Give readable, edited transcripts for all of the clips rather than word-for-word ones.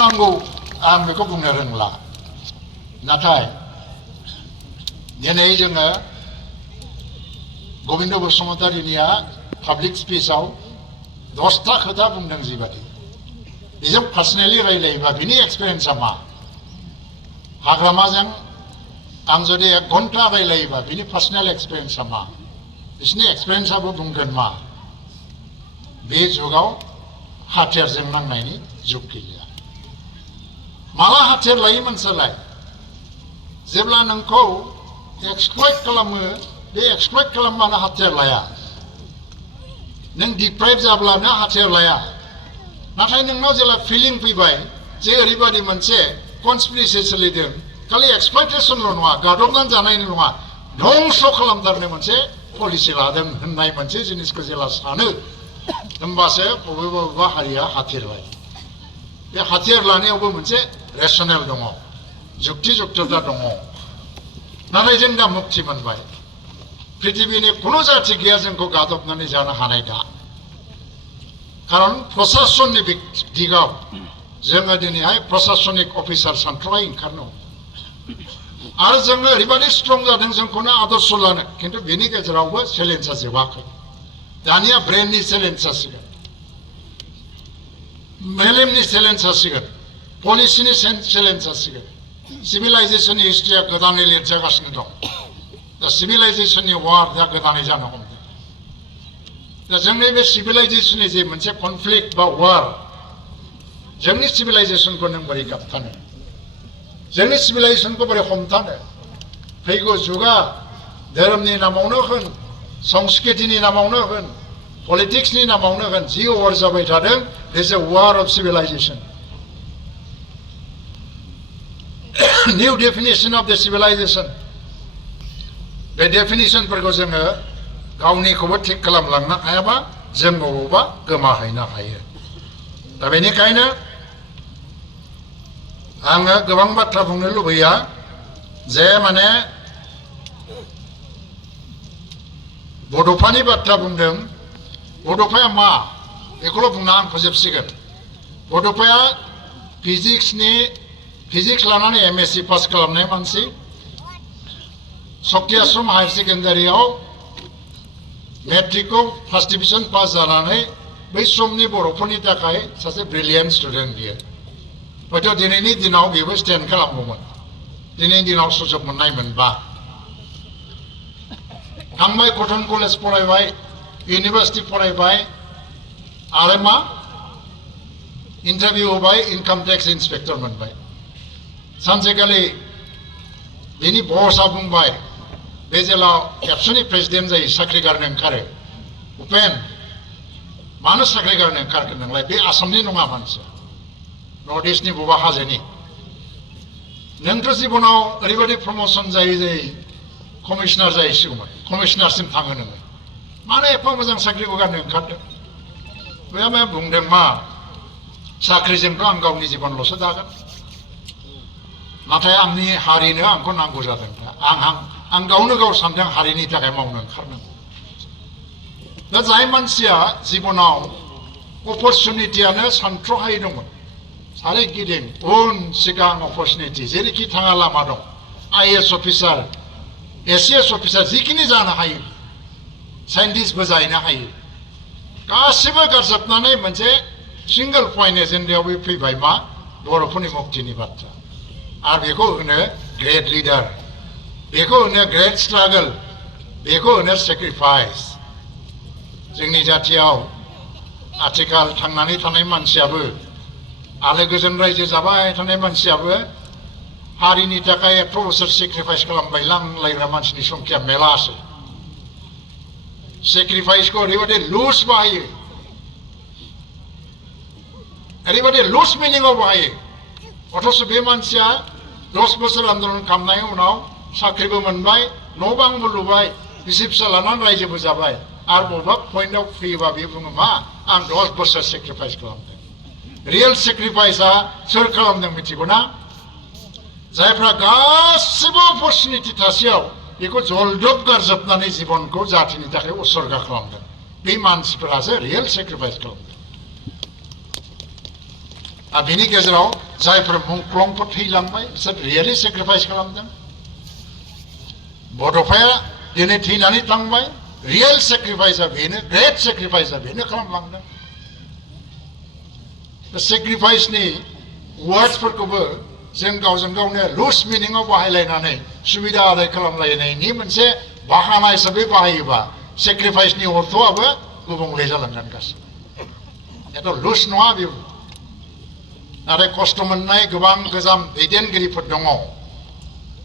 बुंनांगौ आं बेखौ बुंनो रोंला नाथाय दिनै जोङो गबिन्द बसुमतारीनिया पाब्लिक स्पिचआव 10टा खोथा बुंदों जिबादि बेजों पार्सनेलि रायलायोबा बिनि एक्सपिरियेन्सआ मा हाग्रामाजों आं जुदि 1 घन्टा रायलायोबा बिनि पार्सनेल एक्सपिरियेन्सआ मा बिसोरनि एक्सपिरियेन्सआबो बुंगोन मा बे जुगाव हाथियारजों नांनायनि जुग गैलिया माला हाथियार लायो मानसियालाय जेब्ला नोंखौ एक्सप्लइट खालामो बे एक्सप्लइट खालामबानो हाथियार लाया नों डिप्राइभ जाब्लानो हाथियार लाया नाथाय नोंनाव जेला फिलिं फैबाय जे ओरैबादि मोनसे कनस्पिरेसि सोलिदों खालि एक्सप्लइटेसनल' नङा गादबनानै जानायल' नङा धंस खालामथारनो मोनसे पलिसि लादों होननाय मोनसे जिनिसखौ जेला सानो होमबासो बबेबा हारिया हाथियार लायो बे हाथियार लानायावबो मोनसे रेशनेल दङ जुक्ति जुक्तता दङ नाथाय जों दा मुक्ति मोनबाय पृथिबीनि कुनु जाति गैया जोंखौ गादबनानै जानो हानाय दा खारन प्रशासननि दिगाव जोङो दिनैहाय प्रशासनिक अफिसार सानथ्र'हाय ओंखारनो आरो जोङो ओरैबादि स्ट्रं जादों जोंखौनो आदर्श लानो खिन्थु बेनि गेजेरावबो चेलेन्जआ जोबाखै दानिया ब्रेननि चेलेन्ज जासिगोन मेलेमनि चेलेन्ज जासिगोन पलिसिनि चेलेन्ज जासिगोन सिभिलाइजेसननि हिस्ट्रिया गोदानै लिरजागासिनो दं दा सिभिलाइजेसननि वार दा गोदानै जानो हमदों दा जोंनि बे सिभिलाइजेसननि जे मोनसे कनफ्लिक्ट बा वार जोंनि सिभिलाइजेसनखौ नों बोरै गाबथानो जोंनि सिभिलाइजेसनखौ बोरै हमथानो फैगौ जुगा धोरोमनि नामावनो होन संस्कृतिनि नामावनो होन पलिटिक्सनि नामावनो होन जि वार जाबाय थादों this a war of civilization new definition of the civilization बे डेफिनेसनफोरखौ जोङो गावनिखौबो थिक खालामलांनो हायाबा जों बबावबा गोमाहैनो हायो दा बेनिखायनो आङो गोबां बाथ्रा बुंनो लुबैया जे माने बड'फानि बाथ्रा बुंदों बड'फाया मा बेखौल' बुंना आं फोजोबसिगोन बड'फाया फिजिक्स लानानै MSc पास खालामनाय मानसि शक्ति आश्रम हायार सेकेन्डारियाव मेट्रिकखौ फार्स्ट डिभिजन पास जानानै बै समनि बर'फोरनि थाखाय सासे ब्रिलियेन्ट स्टुडेन्ट बियो हयथ' दिनैनि दिनाव बेबो स्टेन्ड खालामगौमोन दिनैनि दिनाव सुजुग मोननाय मोनबा थांबाय कटन कलेज फरायबाय इउनिभार्सिटि फरायबाय आरो मा इन्टारभिउ होबाय इनकाम टेक्स इन्सपेक्टर मोनबाय सानसेखालि बिनि बसआ बुंबाय बे जेला एबसुनि प्रेसिडेन्ट जायो साख्रि गारनो ओंखारो उपेन मानो साख्रि गारनो ओंखारगोन नोंलाय बे आसामनि नङा मानसिया नर्थ इस्टनि बबेबा हाजोनि नोंथ' जिबनाव ओरैबायदि प्रमसन जायै जायै कमिशनार जाहैसिगौमोन कमिशनारसिम थाङो नोङो मानो एफा मोजां साख्रिखौ गारनो ओंखारदों बे बुंदों मा साख्रिजोंथ' आं गावनि जिबनल'सो दागोन नाथाय आंनि हारिनो आंखौ नांगौ जादों आं गावनो गाव सानदों हारिनि थाखाय मावनो ओंखारनांगौ दा जाय मानसिया जिबनाव अपरचुनिटियानो सानथ्र'हायै दंमोन सारिगिदिं उन सिगां अपरचुनिटि जेरैखि थाङा लामा दं IAS अफिसार SCS अफिसार जिखिनि जानो हायो साइन्टिस्टबो जाहैनो हायो गासिबो गारजोबनानै मोनसे सिंगल पइन्ट एजेन्डायाव बे फैबाय मा बर'फोरनि मुक्तिनि बाथ्रा आरो बेखौ होनो ग्रेट लिडार बेखौ होनो ग्रेट स्ट्रागल बेखौ होनो सेक्रिफाइस जोंनि जाथियाव आथिखाल थांनानै थानाय मानसियाबो आलो गोजोन रायजो जाबाय थानाय मानसियाबो हारिनि थाखाय एथ' बोसोर सेक्रिफाइस खालामबाय लांलायग्रा मानसिनि संख्या मेलासो सेक्रिफाइसखौ ओरैबायदि लुज बाहायो ओरैबायदि लुज मिनिङाव बाहायो अथच बे मानसिया 10 बोसोर आन्दलन खालामनायनि उनाव साख्रिबो मोनबाय न' बांबो लुबाय बिसि फिसा लानानै रायजोबो जाबाय आरो बबेबा पइन्टआव फैयोबा बे बुङो मा आं 10 बोसोर सेक्रिफाइस खालामदों रियेल सेक्रिफाइसआ सोर खालामदों मिथिगौ ना जायफ्रा गासिबो अपरचुनिटि थासेयाव बेखौ जलदब गारजोबनानै जिबनखौ जातिनि थाखाय उत्सर्गा खालामदों बे मानसिफोरासो रियेल सेक्रिफाइस खालामदों आरो बिनि गेजेराव जायफोर मुंख्लंफोर थैलांबाय बिसोर रियेलि सेक्रिफाइस खालामदों बड'फाया दिनै थैनानै थांबाय रियेल सेक्रिफाइसआ बेनो ग्रेट सेक्रिफाइसआ बेनो खालामलांदों सेक्रिफाइसनि वार्डसफोरखौबो जों गावजों गावनो लुज मिनिङाव बाहायलायनानै सुबिदा आदाय खालामलायनायनि मोनसे बाहाना हिसाबै बाहायोबा सेक्रिफाइसनि अर्थआबो गुबुंले जालांगोन गासिबो एथ' लुज नङा बेबो नाथाय खस्थ' मोननाय गोबां गोजाम दैदेनगिरिफोर दङ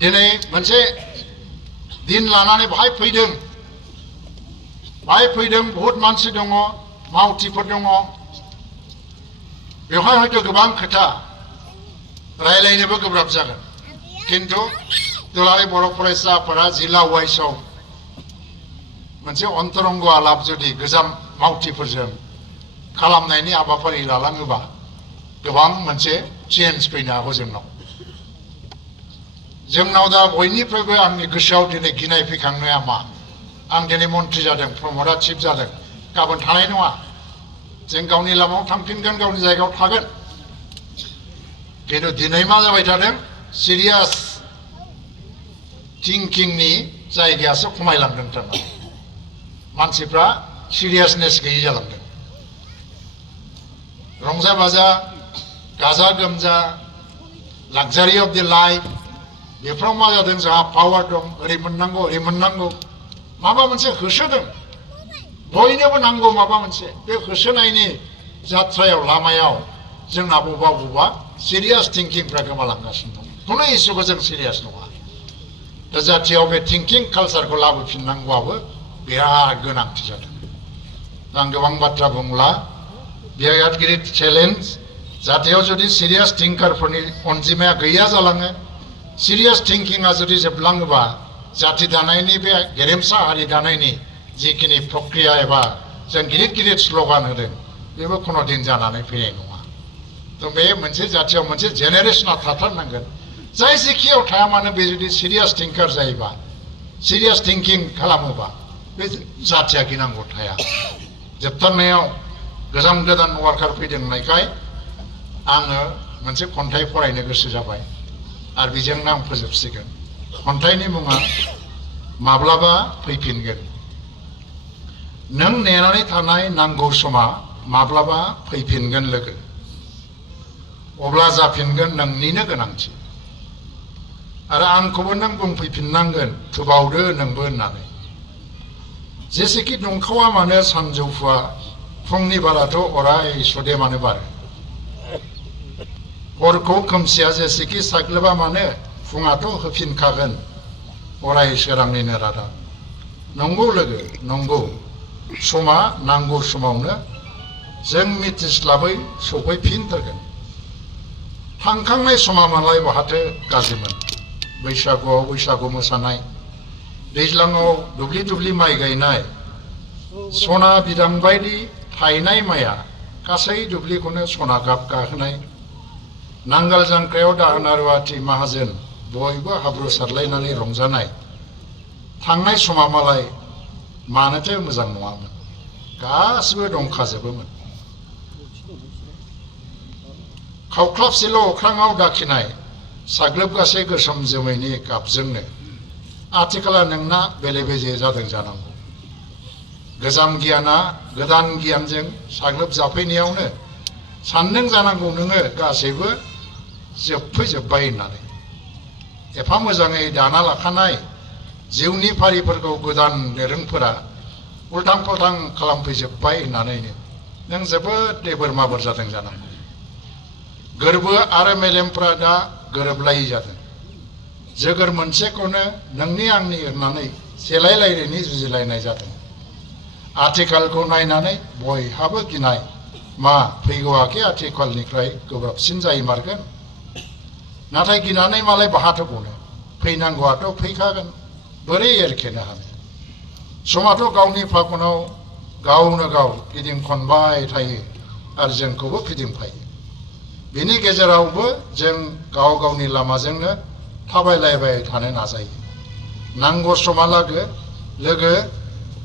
दिनै मोनसे दिन लानानै बाहाय फैदों बहुद मानसि दङ मावथिफोर दङ बेवहाय हयथ' गोबां खोथा रायलायनोबो गोब्राब जागोन किन्तु दुलाराय बर' फरायसा आफादा जिल्ला वाइसआव मोनसे अन्तरंग आलाप जुदि गोजाम मावथिफोरजों खालामनायनि हाबाफारि लालाङोबा गोबां मोनसे चेन्ज फैनो हागौ जोंनाव दा बयनिफ्रायबो आंनि गोसोआव दिनै गिनाय फैखांनाया मा आं दिनै मन्थ्रि जादों प्रमदा चिफ जादों गाबोन थानाय नङा जों गावनि लामायाव थांफिनगोन गावनि जायगायाव थागोन किन्तु दिनै मा जाबाय थादों सिरियास थिंकिंनि जायगायासो खमायलांदों थारमाने मानसिफ्रा सिरियासनेस गैयै जालांदों रंजा बाजा गाजा गोमजा लाक्जारि अफ दि लाइफ बेफोराव मा जादों जोंहा पावार दं ओरै मोननांगौ माबा मोनसे होसोदों बयनोबो नांगौ माबा मोनसे बे होसोनायनि जाथ्रायाव लामायाव जोंना बबेबा सिरियास थिंकिंफ्रा गोमालांगासिनो दं खुनु इस्युखौ जों सिरियास नङा दा जाथियाव बे थिंकिं कालसारखौ लाबोफिननांगौआबो बिराद गोनांथि जादों आं गोबां बाथ्रा बुंला बिराद गिदिर चेलेन्ज जाथियाव जुदि सिरियास थिंकारफोरनि अनजिमाया गैया जालाङो सिरियास थिंकिंआ जुदि जोबलाङोबा जाति दानायनि बे गेरेमसा हारि दानायनि जिखिनि प्रक्रिया एबा जों गिदिर स्ल'गान होदों बेबो खुनु दिन जानानै फैनाय नङा थ' बे मोनसे जाथियाव मोनसे जेनेरेसना थाथारनांगोन जाय जेखियाव थाया मानो बे जुदि सिरियास थिंकार जायोबा सिरियास थिंकिं खालामोबा बे जाथिया गिनांगौ थाया जोबथारनायाव गोदान वार्कार फैदोंनायखाय आङो मोनसे खन्थाइ फरायनो गोसो जाबाय आरो बेजोंनो आं फोजोबसिगोन खन्थाइनि मुङा माब्लाबा फैफिनगोन नों नेनानै थानाय नांगौ समा माब्लाबा फैफिनगोन लोगो अब्ला जाफिनगोन नोंनिनो गोनांथि आरो आंखौबो नों बुंफैफिननांगोन थुबावदो नोंबो होननानै जेसेखि दुंखावा मानो सानजौफुआ फुंनि बाराथ' अराय सुदेमानो बारो हरखौ खोमसिया जेसेखि साग्लोबा मानो फुङाथ' होफिनखागोन अराय सोरांनिनो रादाब नंगौ लोगो नंगौ समा नांगौ समावनो जों मिथिस्लाबै सफैफिनथारगोन थांखांनाय समा मालाय बहाथो गाज्रिमोन बैसागुआव बैसागु मोसानाय दैज्लाङाव दुब्लि माइ गायनाय सना बिदां बायदि थायनाय माइया गासै दुब्लिखौनो सना गाब गाहोनाय नांगाल जांख्रायाव दाहोना रुवाथि माहाजोन बयबो हाब्रु सारलायनानै रंजानाय थांनाय समा मालाय मानोथो मोजां नङामोन गासिबो दंखाजोबोमोन खावख्लाबसेल' अख्राङाव दाखिनाय साग्लोबगासे गोसोम जोमैनि गाबजोंनो आथिखाला नोंना बेले बेजे जादों जानांगौ गोजाम गियाना गोदान गियानजों साग्लोबजाफैनायावनो सानदों जानांगौ नोङो गासैबो जोबफैजोब्बाय होननानै एफा मोजाङै दाना लाखानाय जिउनि फारिफोरखौ गोदान दोरोंफोरा उल्थां फाल्थां खालामफैजोब्बाय होननानैनो नों जोबोद बोरमाबोर जादों जानांगौ गोरबो आरो मेलेमफ्रा दा गोरोबलायै जादों जोगोर मोनसेखौनो नोंनि आंनि होननानै सेलायलायनायनि जुजिलायनाय जादों आथिखालखौ नायनानै बयहाबो गिनाय मा फैगौआखि आथिखालनिफ्राय गोब्राबसिन जायमारगोन नाथाय गिनानै मालाय बाहाथो गनो फैनांगौआथ' फैखागोन बोरै एरखेनो हानो समाथ' गावनि फाखनाव गावनो गाव गिदिं खनबाय थायो आरो जोंखौबो फिदिंफायो बेनि गेजेरावबो जों गाव गावनि लामाजोंनो थाबायलायबाय थानो नाजायो नांगौ समालागै लोगो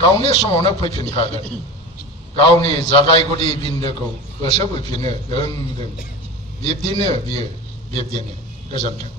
गावनि समावनो फैफिनखागोन गावनि जागायगुदि बिन्दोखौ होसोबोफिनो दों बिब्दिनो बियो बिब्दिनो गोजोन्थों